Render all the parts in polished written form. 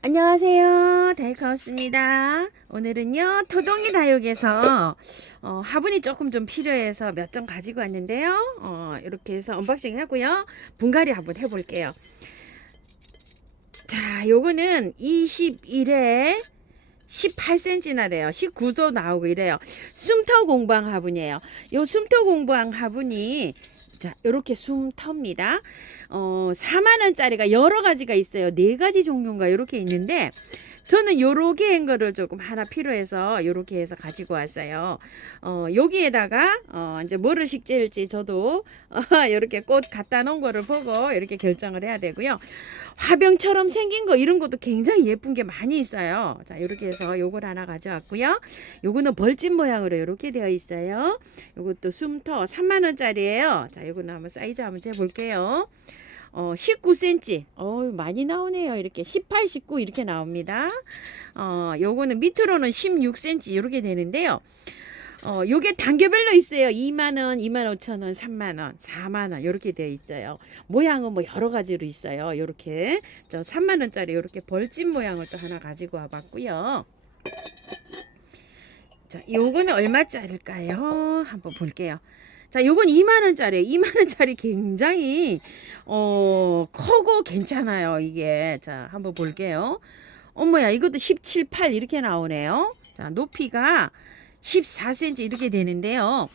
안녕하세요. 다이카우스입니다. 오늘은요, 토동이 다육에서 화분이 조금 좀 필요해서 몇 점 가지고 왔는데요. 이렇게 해서 언박싱 하고요. 분갈이 한번 해볼게요. 자, 요거는 21에 18cm나 돼요. 19도 나오고 이래요. 숨터 공방 화분이에요. 요 숨터 공방 화분이 자, 요렇게 숨터입니다. 4만원짜리가 여러 가지가 있어요. 4가지 종류인가 요렇게 있는데, 저는 요렇게 한 거를 조금 하나 필요해서 요렇게 해서 가지고 왔어요. 여기에다가, 이제 뭐를 식재일지 저도, 요렇게 꽃 갖다 놓은 거를 보고 이렇게 결정을 해야 되고요. 화병처럼 생긴 거 이런 것도 굉장히 예쁜 게 많이 있어요. 자, 이렇게 해서 요걸 하나 가져왔고요. 요거는 벌집 모양으로 이렇게 되어 있어요. 요것도 숨터 3만 원짜리예요. 자, 요거는 한번 사이즈 한번 재볼게요. 19cm. 많이 나오네요. 이렇게 18, 19 이렇게 나옵니다. 요거는 밑으로는 16cm 이렇게 되는데요. 요게 단계별로 있어요. 2만원, 25,000원, 3만원, 4만원, 요렇게 되어 있어요. 모양은 뭐 여러 가지로 있어요. 요렇게. 저 3만원짜리 요렇게 벌집 모양을 또 하나 가지고 와봤고요. 자, 요거는 얼마짜리일까요? 한번 볼게요. 자, 요건 2만원짜리. 2만원짜리 굉장히, 크고 괜찮아요. 이게. 자, 한번 볼게요. 어머야, 이것도 17, 8 이렇게 나오네요. 자, 높이가 14cm 이렇게 되는데요.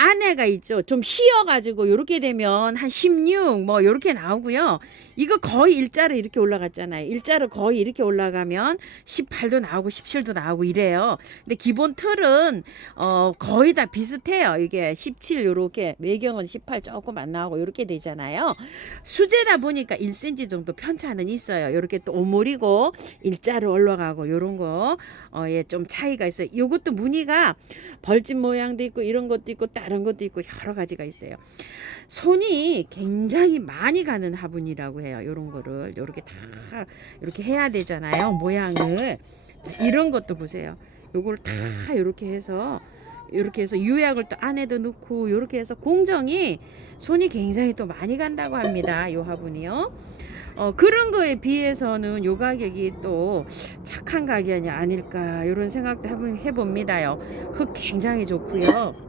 안에가 있죠. 좀 휘어가지고 이렇게 되면 한 16 뭐 이렇게 나오고요. 이거 거의 일자로 이렇게 올라갔잖아요. 일자로 거의 이렇게 올라가면 18도 나오고 17도 나오고 이래요. 근데 기본 틀은 거의 다 비슷해요. 이게 17 요렇게 외경은 18 조금 안 나오고 이렇게 되잖아요. 수제다 보니까 1cm 정도 편차는 있어요. 이렇게 또 오므리고 일자로 올라가고 요런 거 예, 좀 차이가 있어요. 요것도 무늬가 벌집 모양도 있고 이런 것도 있고 다른 것도 있고 여러 가지가 있어요. 손이 굉장히 많이 가는 화분이라고 해요. 요런 거를 요렇게 다 이렇게 해야 되잖아요. 모양을. 자, 이런 것도 보세요. 요걸 다 이렇게 해서 유약을 또 안에도 넣고 요렇게 해서 공정이 손이 굉장히 또 많이 간다고 합니다. 요 화분이요. 그런 거에 비해서는 요 가격이 또 착한 가격이 아닐까 이런 생각도 한번 해봅니다요. 흙 굉장히 좋고요.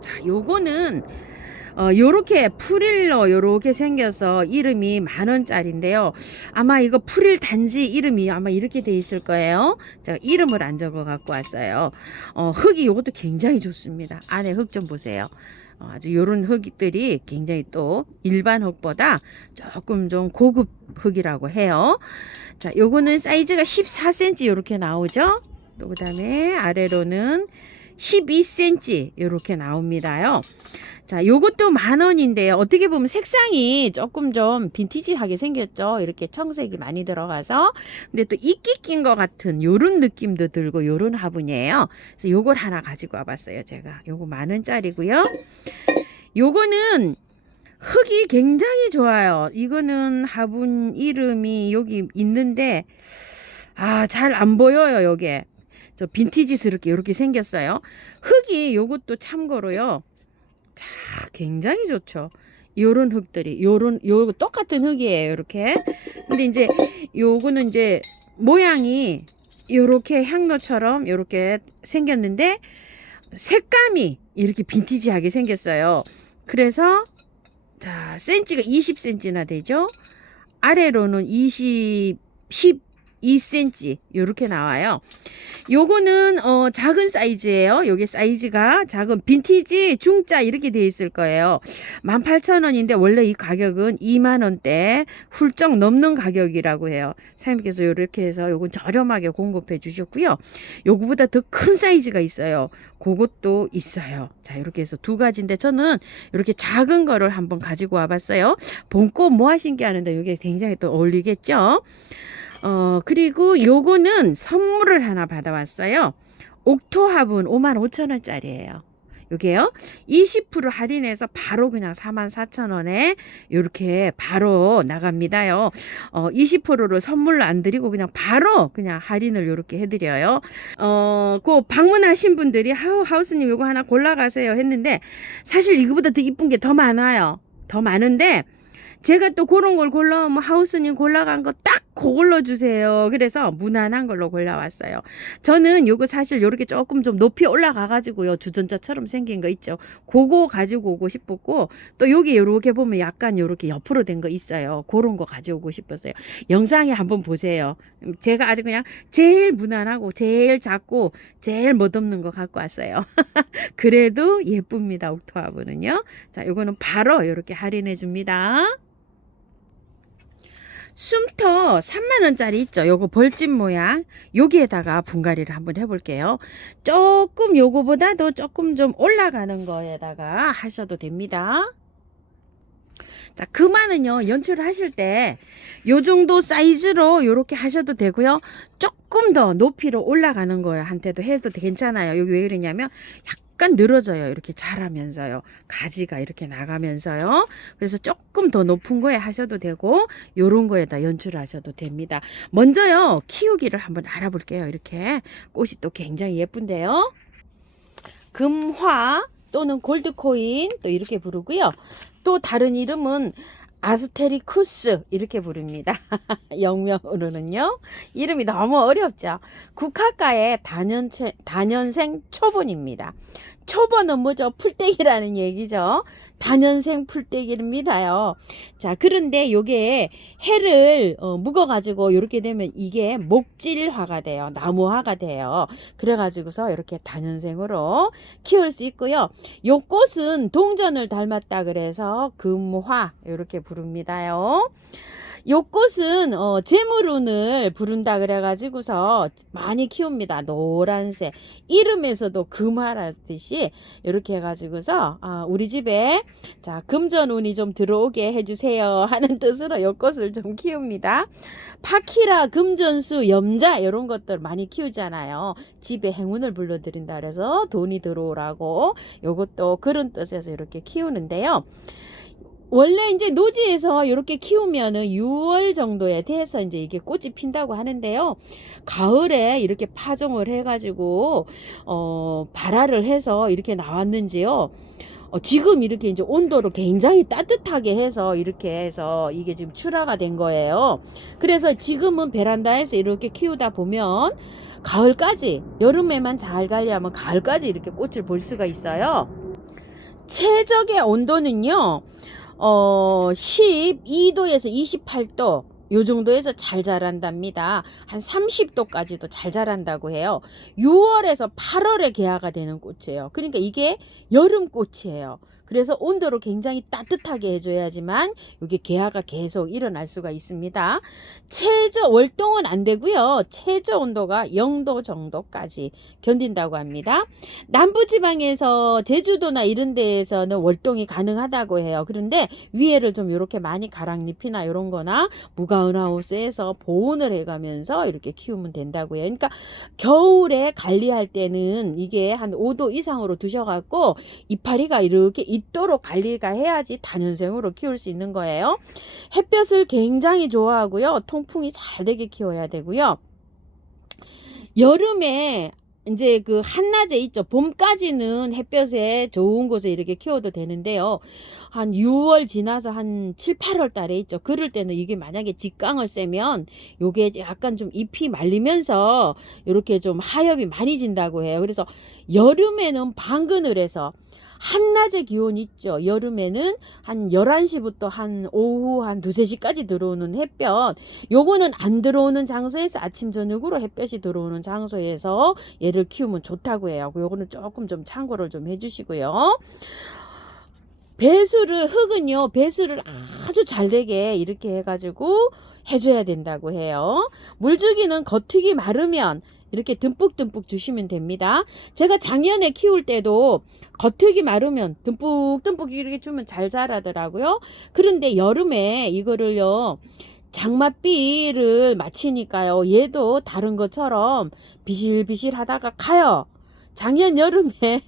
자, 요거는 요렇게 프릴로 요렇게 생겨서 이름이 10,000원짜리인데요. 아마 이거 프릴 단지 이름이 아마 이렇게 돼 있을 거예요. 제가 이름을 안 적어 갖고 왔어요. 흙이 요것도 굉장히 좋습니다. 안에 흙 좀 보세요. 아주 요런 흙들이 굉장히 또 일반 흙보다 조금 좀 고급 흙이라고 해요. 자, 요거는 사이즈가 14cm 요렇게 나오죠. 또 그다음에 아래로는 12cm 이렇게 나옵니다요. 자, 요것도 10,000원인데요. 어떻게 보면 색상이 조금 좀 빈티지하게 생겼죠. 이렇게 청색이 많이 들어가서. 근데 또 이끼 낀 것 같은 요런 느낌도 들고 요런 화분이에요. 그래서 요걸 하나 가지고 와봤어요. 제가. 요거 10,000원짜리고요. 요거는 흙이 굉장히 좋아요. 이거는 화분 이름이 여기 있는데 잘 안 보여요. 요게. 저 빈티지스럽게 이렇게 생겼어요. 흙이 요것도 참고로요. 자, 굉장히 좋죠. 요런 흙들이 요 똑같은 흙이에요. 이렇게. 근데 이제 요거는 이제 모양이 요렇게 향로처럼 요렇게 생겼는데 색감이 이렇게 빈티지하게 생겼어요. 그래서 자, 센치가 20cm나 되죠. 아래로는 12cm 요렇게 나와요. 요거는 작은 사이즈예요. 요게 사이즈가 작은 빈티지 중짜 이렇게 돼 있을 거예요. 18,000원인데 원래 이 가격은 2만원대 훌쩍 넘는 가격이라고 해요. 사장님께서 요렇게 해서 요건 저렴하게 공급해 주셨고요. 요거보다 더 큰 사이즈가 있어요. 그것도 있어요. 자, 이렇게 해서 두 가지인데 저는 이렇게 작은 거를 한번 가지고 와봤어요. 봄꽃 모아신게 하는데 이게 굉장히 또 어울리겠죠. 그리고 요거는 선물을 하나 받아왔어요. 옥토 화분 55,000원짜리예요. 요게요. 20% 할인해서 바로 그냥 44,000원에 요렇게 바로 나갑니다요. 20%를 선물로 안 드리고 그냥 바로 그냥 할인을 요렇게 해드려요. 그 방문하신 분들이 하우스님 요거 하나 골라가세요 했는데 사실 이거보다 더 이쁜 게 더 많아요. 더 많은데 제가 또 그런 걸 골라오면 하우스님 골라간 거 딱 그걸로 주세요. 그래서 무난한 걸로 골라왔어요. 저는 요거 사실 요렇게 조금 좀 높이 올라가 가지고요. 주전자처럼 생긴 거 있죠. 그거 가지고 오고 싶었고, 또 여기 요렇게 보면 약간 요렇게 옆으로 된 거 있어요. 그런 거 가져오고 싶었어요. 영상에 한번 보세요. 제가 아주 그냥 제일 무난하고 제일 작고 제일 멋없는 거 갖고 왔어요. 그래도 예쁩니다. 옥토하브는요. 자, 요거는 바로 요렇게 할인해 줍니다. 쉼터 3만원짜리 있죠. 요거 벌집 모양. 여기에다가 분갈이를 한번 해볼게요. 조금 요거보다도 조금 좀 올라가는 거에다가 하셔도 됩니다. 자, 금화는요, 연출을 하실 때 요 정도 사이즈로 요렇게 하셔도 되고요. 조금 더 높이로 올라가는 거한테도 해도 괜찮아요. 여기 왜 그러냐면 약간 늘어져요. 이렇게 자라면서요. 가지가 이렇게 나가면서요. 그래서 조금 더 높은 거에 하셔도 되고 요런 거에다 연출하셔도 됩니다. 먼저요, 키우기를 한번 알아볼게요. 이렇게 꽃이 또 굉장히 예쁜데요. 금화 또는 골드코인 또 이렇게 부르고요. 또 다른 이름은 아스테리쿠스 이렇게 부릅니다. 영명으로는요. 이름이 너무 어렵죠. 국화과의 다년생 초본입니다. 초본은 뭐죠? 풀떼기라는 얘기죠. 다년생 풀떼기입니다요. 자, 그런데 요게 해를 묵어가지고 이렇게 되면 이게 목질화가 돼요. 나무화가 돼요. 그래가지고서 이렇게 다년생으로 키울 수 있고요. 요 꽃은 동전을 닮았다 그래서 금화 이렇게 부릅니다요. 요 꽃은 재물운을 부른다 그래가지고서 많이 키웁니다. 노란색 이름에서도 금화라듯이 이렇게 해가지고서 우리 집에 자 금전운이 좀 들어오게 해주세요 하는 뜻으로 요 꽃을 좀 키웁니다. 파키라, 금전수, 염자 이런 것들 많이 키우잖아요. 집에 행운을 불러드린다 그래서 돈이 들어오라고 요것도 그런 뜻에서 이렇게 키우는데요. 원래 이제 노지에서 이렇게 키우면은 6월 정도에 돼서 이제 이게 꽃이 핀다고 하는데요. 가을에 이렇게 파종을 해가지고 발화를 해서 이렇게 나왔는지요. 지금 이렇게 이제 온도를 굉장히 따뜻하게 해서 이렇게 해서 이게 지금 출하가 된 거예요. 그래서 지금은 베란다에서 이렇게 키우다 보면 가을까지 여름에만 잘 관리하면 가을까지 이렇게 꽃을 볼 수가 있어요. 최적의 온도는요. 12도에서 28도 요 정도에서 잘 자란답니다. 한 30도까지도 잘 자란다고 해요. 6월에서 8월에 개화가 되는 꽃이에요. 그러니까 이게 여름꽃이에요. 그래서 온도를 굉장히 따뜻하게 해줘야지만 이게 개화가 계속 일어날 수가 있습니다. 최저 월동은 안 되고요. 최저 온도가 0도 정도까지 견딘다고 합니다. 남부지방에서 제주도나 이런 데에서는 월동이 가능하다고 해요. 그런데 위에를 좀 이렇게 많이 가랑잎이나 이런 거나 무가은하우스에서 보온을 해가면서 이렇게 키우면 된다고 해요. 그러니까 겨울에 관리할 때는 이게 한 5도 이상으로 두셔갖고 이파리가 이렇게 있도록 관리가 해야지 다년생으로 키울 수 있는 거예요. 햇볕을 굉장히 좋아하고요. 통풍이 잘 되게 키워야 되고요. 여름에 이제 그 한낮에 있죠. 봄까지는 햇볕에 좋은 곳에 이렇게 키워도 되는데요. 한 6월 지나서 한 7, 8월 달에 있죠. 그럴 때는 이게 만약에 직강을 쐬면 요게 약간 좀 잎이 말리면서 이렇게 좀 하엽이 많이 진다고 해요. 그래서 여름에는 방그늘에서 한낮의 기온 있죠. 여름에는 한 11시부터 한 오후 한 2, 3시까지 들어오는 햇볕. 요거는 안 들어오는 장소에서 아침 저녁으로 햇볕이 들어오는 장소에서 얘를 키우면 좋다고 해요. 요거는 조금 좀 참고를 좀 해주시고요. 흙은요, 배수를 아주 잘 되게 이렇게 해가지고 해줘야 된다고 해요. 물주기는 겉흙이 마르면 이렇게 듬뿍듬뿍 주시면 됩니다. 제가 작년에 키울 때도 겉흙이 마르면 듬뿍듬뿍 이렇게 주면 잘 자라더라고요. 그런데 여름에 이거를요, 장맛비를 마치니까요, 얘도 다른 것처럼 비실비실 하다가 가요. 작년 여름에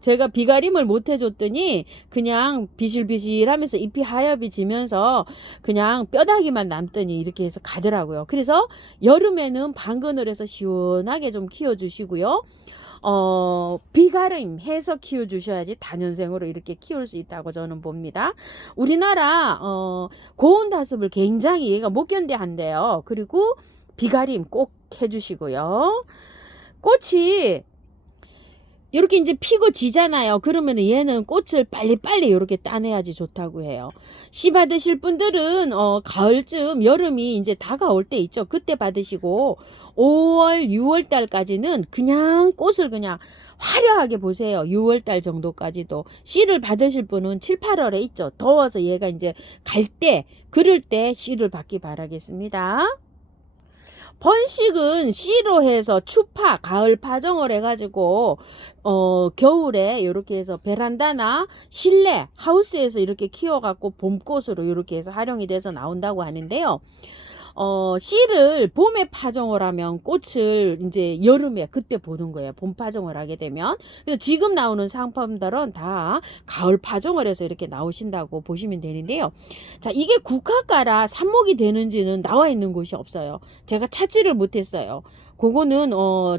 제가 비가림을 못 해줬더니 그냥 비실비실 하면서 잎이 하엽이 지면서 그냥 뼈다귀만 남더니 이렇게 해서 가더라고요. 그래서 여름에는 방근을 해서 시원하게 좀 키워주시고요. 비가림해서 키워주셔야지 다년생으로 이렇게 키울 수 있다고 저는 봅니다. 우리나라 고온 다습을 굉장히 얘가 못 견뎌한대요. 그리고 비가림 꼭 해주시고요. 꽃이 이렇게 이제 피고 지잖아요. 그러면 얘는 꽃을 빨리빨리 이렇게 따내야지 좋다고 해요. 씨 받으실 분들은 가을쯤 여름이 이제 다가올 때 있죠. 그때 받으시고 5월, 6월 달까지는 그냥 꽃을 그냥 화려하게 보세요. 6월 달 정도까지도. 씨를 받으실 분은 7, 8월에 있죠. 더워서 얘가 이제 갈 때, 그럴 때 씨를 받기 바라겠습니다. 번식은 씨로 해서 추파, 가을 파종을 해가지고 겨울에 이렇게 해서 베란다나 실내 하우스에서 이렇게 키워갖고 봄꽃으로 이렇게 해서 활용이 돼서 나온다고 하는데요. 씨를 봄에 파종을 하면 꽃을 이제 여름에 그때 보는 거예요. 봄 파종을 하게 되면. 그래서 지금 나오는 상품들은 다 가을 파종을 해서 이렇게 나오신다고 보시면 되는데요. 자, 이게 국화가라 삽목이 되는지는 나와 있는 곳이 없어요. 제가 찾지를 못했어요. 그거는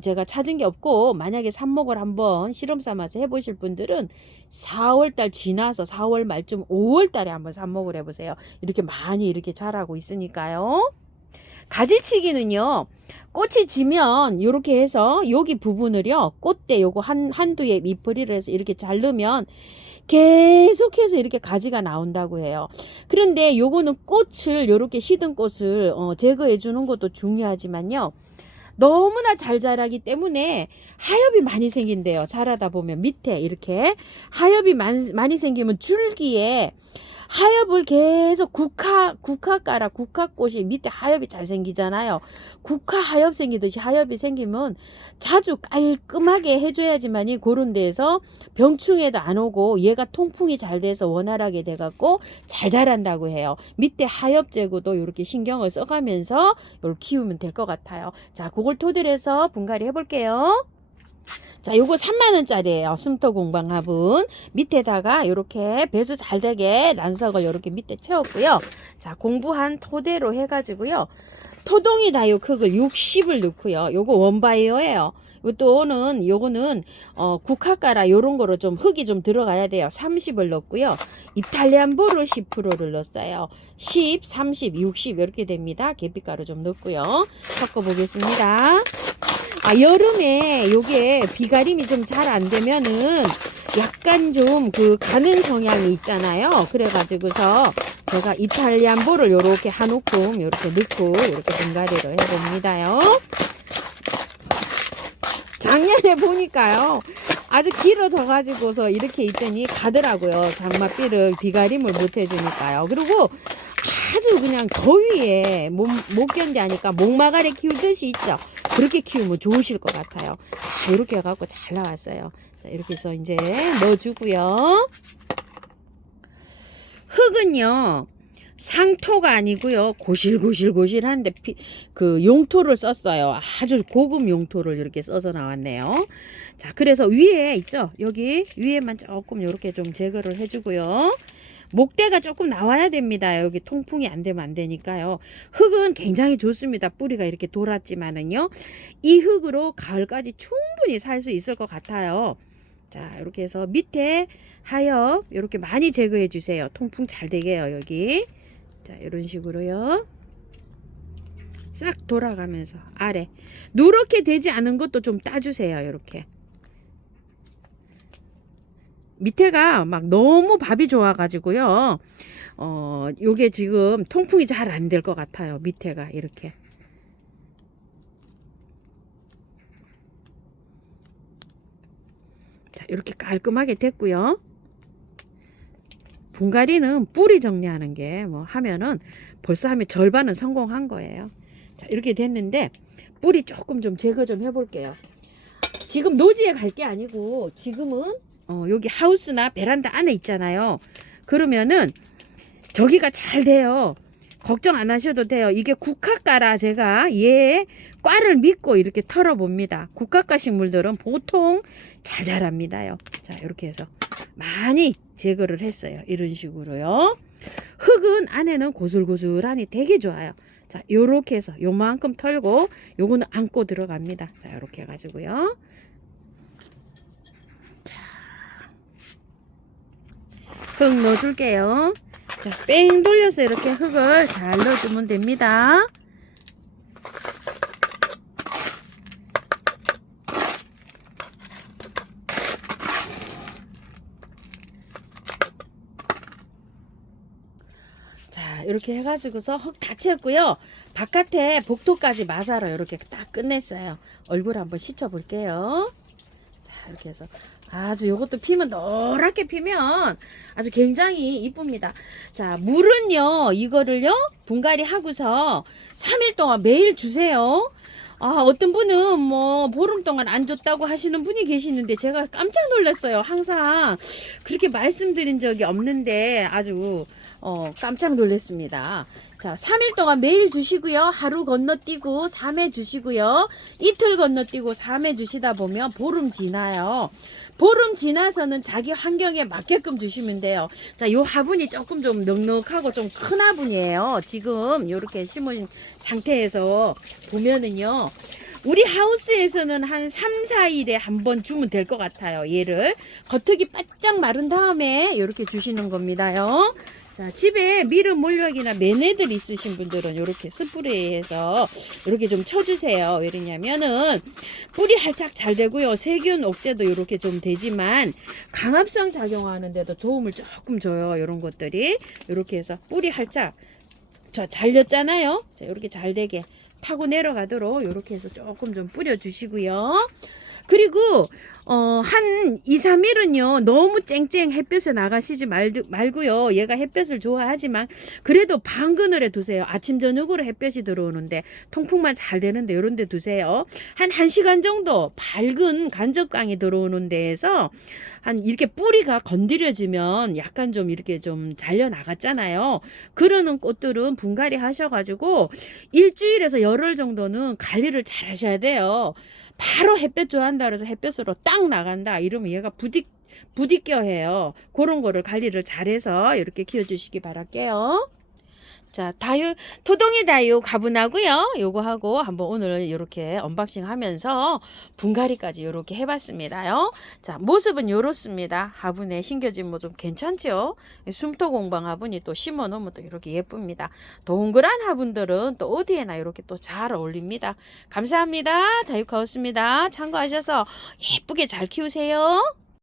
제가 찾은 게 없고, 만약에 삽목을 한번 실험 삼아서 해보실 분들은 4월달 지나서 4월 말쯤 5월달에 한번 삽목을 해보세요. 이렇게 많이 이렇게 자라고 있으니까요. 가지치기는요, 꽃이 지면 이렇게 해서 여기 부분을요, 꽃대 요거 한두에 잎뿌리를 해서 이렇게 자르면 계속해서 이렇게 가지가 나온다고 해요. 그런데 요거는 꽃을 요렇게 시든 꽃을 제거해 주는 것도 중요하지만요, 너무나 잘 자라기 때문에 하엽이 많이 생긴대요. 자라다 보면 밑에 이렇게 하엽이 많이 생기면 줄기에 하엽을 계속 국화가라 국화꽃이 밑에 하엽이 잘 생기잖아요. 국화 하엽 생기듯이 하엽이 생기면 자주 깔끔하게 해줘야지만이 그런 데에서 병충해도 안 오고 얘가 통풍이 잘 돼서 원활하게 돼갖고 잘 자란다고 해요. 밑에 하엽 제거도 이렇게 신경을 써가면서 이걸 키우면 될 것 같아요. 자, 그걸 토대로 해서 분갈이 해볼게요. 자, 요거 3만원짜리예요. 숨터 공방 화분. 밑에다가 이렇게 배수 잘 되게 란석을 이렇게 밑에 채웠고요. 자, 공부한 토대로 해가지고요. 토동이 다육 흙을 60을 넣고요. 요거 원바이어예요. 요거는 국화가라 요런 거로 좀 흙이 좀 들어가야 돼요. 30을 넣고요. 이탈리안 보르 10%를 넣었어요. 10, 30, 60 이렇게 됩니다. 계피가루 좀 넣고요. 섞어 보겠습니다. 여름에 요게 비가림이 좀 잘 안 되면은 약간 좀 가는 성향이 있잖아요. 그래가지고서 제가 이탈리안 볼을 요렇게 한 움큼 요렇게 넣고 요렇게 분갈이를 해봅니다요. 작년에 보니까요, 아주 길어져 가지고서 이렇게 있더니 가더라고요. 장맛비를 비가림을 못 해주니까요. 그리고 아주 그냥 더위에 못 견디하니까 목마가리 키우듯이 있죠. 그렇게 키우면 좋으실 것 같아요. 자, 이렇게 해갖고 잘 나왔어요. 자, 이렇게 해서 이제 넣어주고요. 흙은요, 상토가 아니고요, 고실고실한데 용토를 썼어요. 아주 고급 용토를 이렇게 써서 나왔네요. 자, 그래서 위에 있죠, 여기 위에만 조금 이렇게 좀 제거를 해주고요. 목대가 조금 나와야 됩니다. 여기 통풍이 안 되면 안 되니까요. 흙은 굉장히 좋습니다. 뿌리가 이렇게 돌았지만은요, 이 흙으로 가을까지 충분히 살 수 있을 것 같아요. 자, 이렇게 해서 밑에 하엽 이렇게 많이 제거해 주세요. 통풍 잘 되게요. 여기. 자, 이런 식으로요. 싹 돌아가면서 아래 누렇게 되지 않은 것도 좀 따주세요. 이렇게. 밑에가 막 너무 밥이 좋아가지고요. 요게 지금 통풍이 잘 안 될 것 같아요. 밑에가 이렇게. 자, 이렇게 깔끔하게 됐고요. 분갈이는 뿌리 정리하는 게 하면은 벌써 하면 절반은 성공한 거예요. 자, 이렇게 됐는데 뿌리 조금 좀 제거 좀 해볼게요. 지금 노지에 갈 게 아니고 지금은 여기 하우스나 베란다 안에 있잖아요. 그러면은 저기가 잘 돼요. 걱정 안 하셔도 돼요. 이게 국화가라 제가 얘 과를 믿고 이렇게 털어봅니다. 국화가 식물들은 보통 잘 자랍니다요. 자, 이렇게 해서 많이 제거를 했어요. 이런 식으로요. 흙은 안에는 고슬고슬하니 되게 좋아요. 자, 요렇게 해서 요만큼 털고 요거는 안고 들어갑니다. 자, 요렇게 해가지고요. 흙 넣어줄게요. 자, 뺑 돌려서 이렇게 흙을 잘 넣어주면 됩니다. 자, 이렇게 해가지고서 흙 다 채웠고요. 바깥에 복도까지 마사로 이렇게 딱 끝냈어요. 얼굴 한번 씻어 볼게요. 자, 이렇게 해서 아주 요것도 피면 노랗게 피면 아주 굉장히 이쁩니다. 자, 물은요, 이거를요, 분갈이 하고서 3일 동안 매일 주세요. 아, 어떤 분은 뭐 보름 동안 안 줬다고 하시는 분이 계시는데 제가 깜짝 놀랐어요. 항상 그렇게 말씀드린 적이 없는데 아주 깜짝 놀랐습니다. 자, 3일 동안 매일 주시고요. 하루 건너뛰고 3회 주시고요. 이틀 건너뛰고 3회 주시다 보면 보름 지나요. 보름 지나서는 자기 환경에 맞게끔 주시면 돼요. 자, 요 화분이 조금 좀 넉넉하고 좀 큰 화분이에요. 지금 요렇게 심은 상태에서 보면은요. 우리 하우스에서는 한 3, 4일에 한 번 주면 될 것 같아요. 얘를 겉흙이 바짝 마른 다음에 이렇게 주시는 겁니다요. 자, 집에 미름 몰락이나 매네들 있으신 분들은 이렇게 스프레이해서 이렇게 좀 쳐주세요. 왜냐면은 뿌리 활착 잘 되고요. 세균 억제도 이렇게 좀 되지만 강압성 작용하는데도 도움을 조금 줘요. 이런 것들이 이렇게 해서 뿌리 활착 저 잘렸잖아요. 자, 이렇게 잘 되게 타고 내려가도록 이렇게 해서 조금 좀 뿌려주시고요. 그리고 한 2, 3일은요. 너무 쨍쨍 햇볕에 나가시지 말고요. 얘가 햇볕을 좋아하지만 그래도 반그늘에 두세요. 아침 저녁으로 햇볕이 들어오는데 통풍만 잘 되는데 이런 데 두세요. 한 1시간 정도 밝은 간접광이 들어오는 데에서 한 이렇게 뿌리가 건드려지면 약간 좀 이렇게 좀 잘려 나갔잖아요. 그러는 꽃들은 분갈이 하셔가지고 일주일에서 열흘 정도는 관리를 잘 하셔야 돼요. 바로 햇볕 좋아한다 그래서 햇볕으로 딱 나간다 이러면 얘가 부딪겨 해요. 그런 거를 관리를 잘해서 이렇게 키워주시기 바랄게요. 자, 토동이 다육 화분하고요. 요거 하고 한번 오늘 이렇게 언박싱 하면서 분갈이까지 이렇게 해봤습니다요. 자, 모습은 이렇습니다. 화분에 심겨진 모습 괜찮죠? 숨토 공방 화분이 또 심어 놓으면 또 이렇게 예쁩니다. 동그란 화분들은 또 어디에나 이렇게 또 잘 어울립니다. 감사합니다. 다육하우스입니다. 참고하셔서 예쁘게 잘 키우세요.